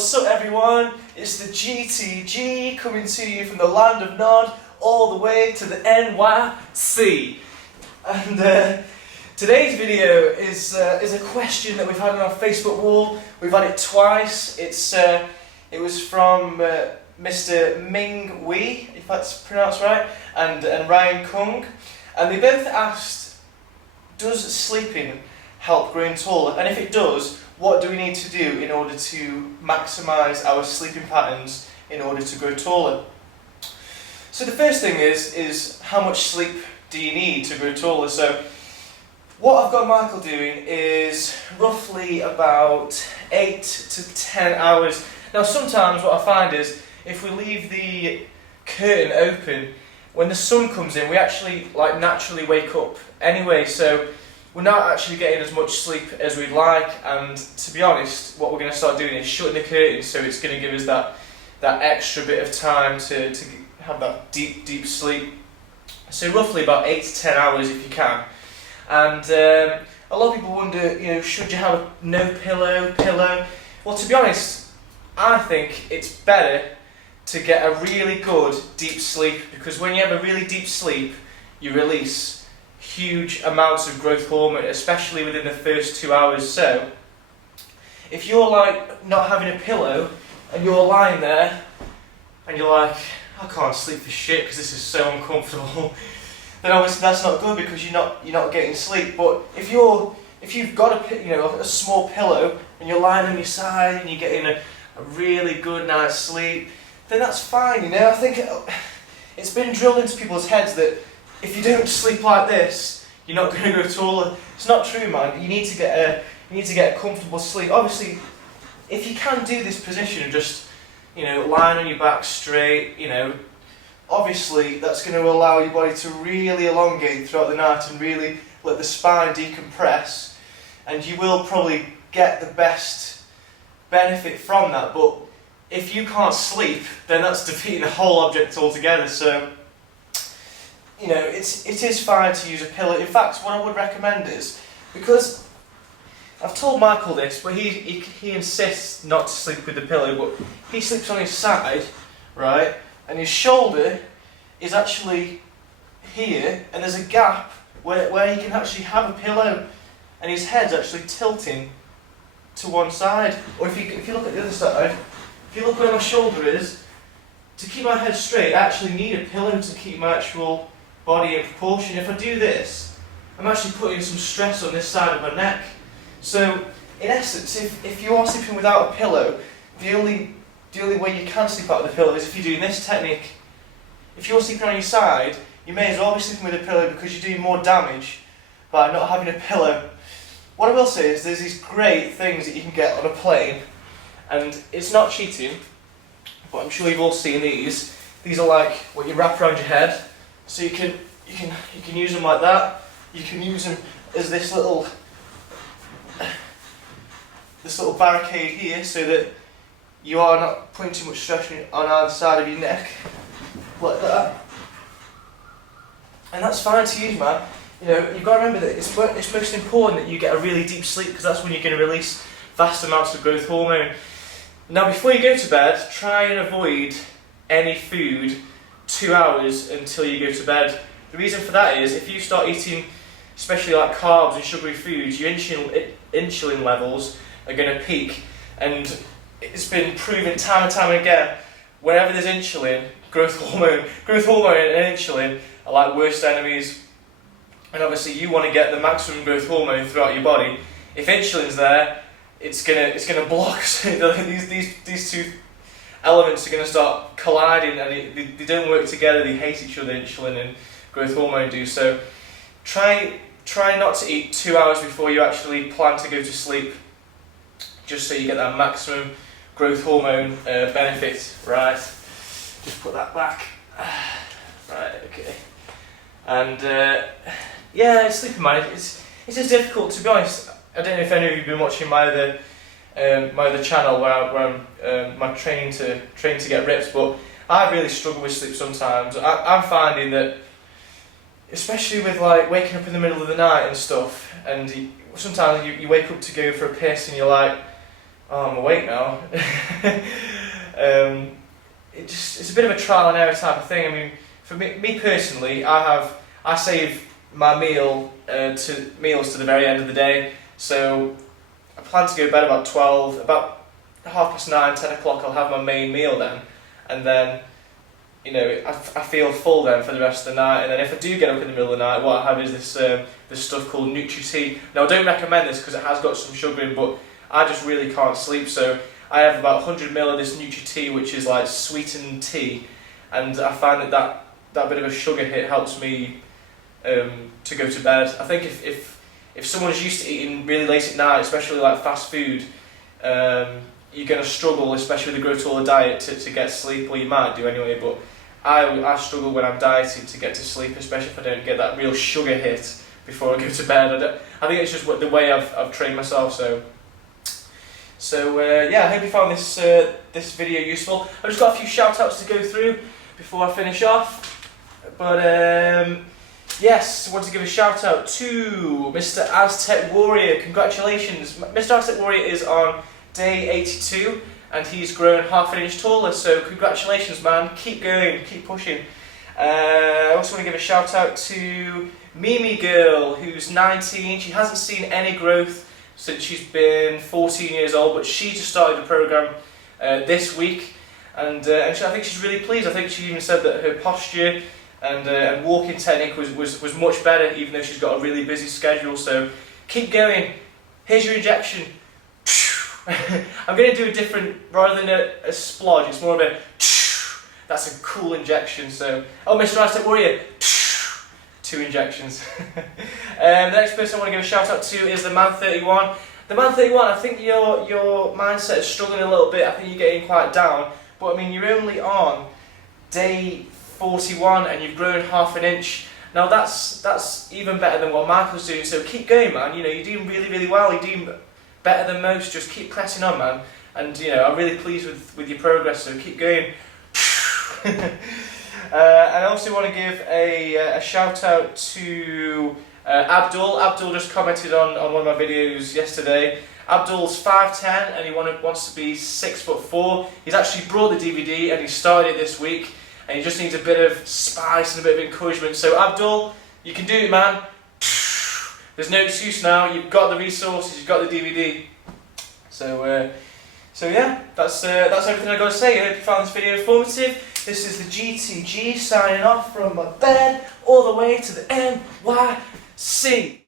What's up everyone? It's the GTG coming to you from the land of Nod all the way to the NYC. And today's video is a question that we've had on our Facebook wall. We've had it twice. It was from Mr. Ming Wee, if that's pronounced right, and Ryan Kung. And they both asked, does sleeping help growing taller? And if it does, what do we need to do in order to maximise our sleeping patterns in order to grow taller? So the first thing is how much sleep do you need to grow taller? So what I've got Michael doing is roughly about 8 to 10 hours. Now sometimes what I find is if we leave the curtain open, when the sun comes in, we actually naturally wake up anyway, so we're not actually getting as much sleep as we'd like. And to be honest, what we're going to start doing is shutting the curtains, so it's going to give us that extra bit of time to have that deep sleep. So roughly about 8 to 10 hours if you can. And a lot of people wonder, should you have a no pillow? Well, to be honest, I think it's better to get a really good deep sleep, because when you have a really deep sleep, you release huge amounts of growth hormone, especially within the first 2 hours. So if you're not having a pillow and you're lying there and you're like, I can't sleep for shit because this is so uncomfortable, then obviously that's not good, because you're not getting sleep. But if you've got a small pillow and you're lying on your side and you're getting a really good night's sleep, then that's fine. I think it's been drilled into people's heads that if you don't sleep like this, you're not going to grow taller. It's not true, man. You need to get a comfortable sleep. Obviously, if you can do this position of just lying on your back straight, obviously that's going to allow your body to really elongate throughout the night and really let the spine decompress, and you will probably get the best benefit from that. But if you can't sleep, then that's defeating the whole object altogether. So it is fine to use a pillow. In fact, what I would recommend is, because I've told Michael this, but he insists not to sleep with the pillow, but he sleeps on his side, right? And his shoulder is actually here, and there's a gap where he can actually have a pillow, and his head's actually tilting to one side. Or if you look at the other side, if you look where my shoulder is, to keep my head straight, I actually need a pillow to keep my actual body in proportion. If I do this, I'm actually putting some stress on this side of my neck. So in essence, if you are sleeping without a pillow, the only way you can sleep out of the pillow is if you're doing this technique. If you're sleeping on your side, you may as well be sleeping with a pillow, because you're doing more damage by not having a pillow. What I will say is there's these great things that you can get on a plane, and it's not cheating, but I'm sure you've all seen these. These are like what you wrap around your head. So you can use them like that. You can use them as this little barricade here, so that you are not putting too much stress on either side of your neck, like that. And that's fine to use, man. You've got to remember that it's most important that you get a really deep sleep, because that's when you're going to release vast amounts of growth hormone. Now, before you go to bed, try and avoid any food 2 hours until you go to bed. The reason for that is, if you start eating especially like carbs and sugary foods, your insulin levels are going to peak. And it's been proven time and time again, whenever there's insulin, growth hormone and insulin are like worst enemies. And obviously you want to get the maximum growth hormone throughout your body. If insulin's there, it's gonna block. So these two elements are going to start colliding, and they don't work together. They hate each other, insulin and growth hormone do. So try not to eat 2 hours before you actually plan to go to sleep, just so you get that maximum growth hormone benefit. Right, just put that back. Right, okay. And yeah, sleeping, man, it's just difficult, to be honest. I don't know if any of you have been watching my other channel where I'm my training to get ripped, but I really struggle with sleep sometimes. I'm finding that, especially with waking up in the middle of the night and stuff, and sometimes you wake up to go for a piss and you're like, Oh, I'm awake now. It's a bit of a trial and error type of thing. I mean, for me personally, I save my meals to the very end of the day. So I plan to go to bed about 12, about 9:30, 10 o'clock. I'll have my main meal then, and then I feel full then for the rest of the night. And then if I do get up in the middle of the night, what I have is this stuff called Nutri-Tea. Now I don't recommend this because it has got some sugar in, but I just really can't sleep, so I have about 100 ml of this Nutri-Tea, which is like sweetened tea, and I find that bit of a sugar hit helps me to go to bed. I think if someone's used to eating really late at night, especially like fast food, you're going to struggle, especially with the Grow Taller diet, to get sleep, or you might do anyway, but I struggle when I'm dieting to get to sleep, especially if I don't get that real sugar hit before I go to bed. I think it's just the way I've trained myself, So yeah, I hope you found this video useful. I've just got a few shout outs to go through before I finish off. But yes, I want to give a shout out to Mr. Aztec Warrior. Congratulations. Mr. Aztec Warrior is on day 82 and he's grown half an inch taller, so congratulations, man. Keep going, keep pushing. I also want to give a shout out to Mimi Girl, who's 19. She hasn't seen any growth since she's been 14 years old, but she just started the program this week, and I think she's really pleased. I think she even said that her posture and walking technique was much better, even though she's got a really busy schedule. So keep going. Here's your injection. I'm going to do a different, rather than a splodge, it's more of a that's a cool injection. So, oh, Mr. Aztec Warrior, 2 injections. The next person I want to give a shout out to is the Man 31. The Man 31, I think your mindset is struggling a little bit. I think you're getting quite down, but I mean, you're only on day 41 and you've grown half an inch. Now that's even better than what Michael's doing. So keep going, man. You're doing really well. You're doing better than most. Just keep pressing on, man. And I'm really pleased with your progress. So keep going. I also want to give a shout out to Abdul. Abdul just commented on one of my videos yesterday. Abdul's 5'10" and he wants to be 6'4". He's actually brought the DVD and he started it this week, and he just needs a bit of spice and a bit of encouragement. So Abdul, you can do it, man. There's no excuse now. You've got the resources, you've got the DVD. So yeah, that's everything I've got to say. I hope you found this video informative. This is the GTG signing off from my bed all the way to the NYC.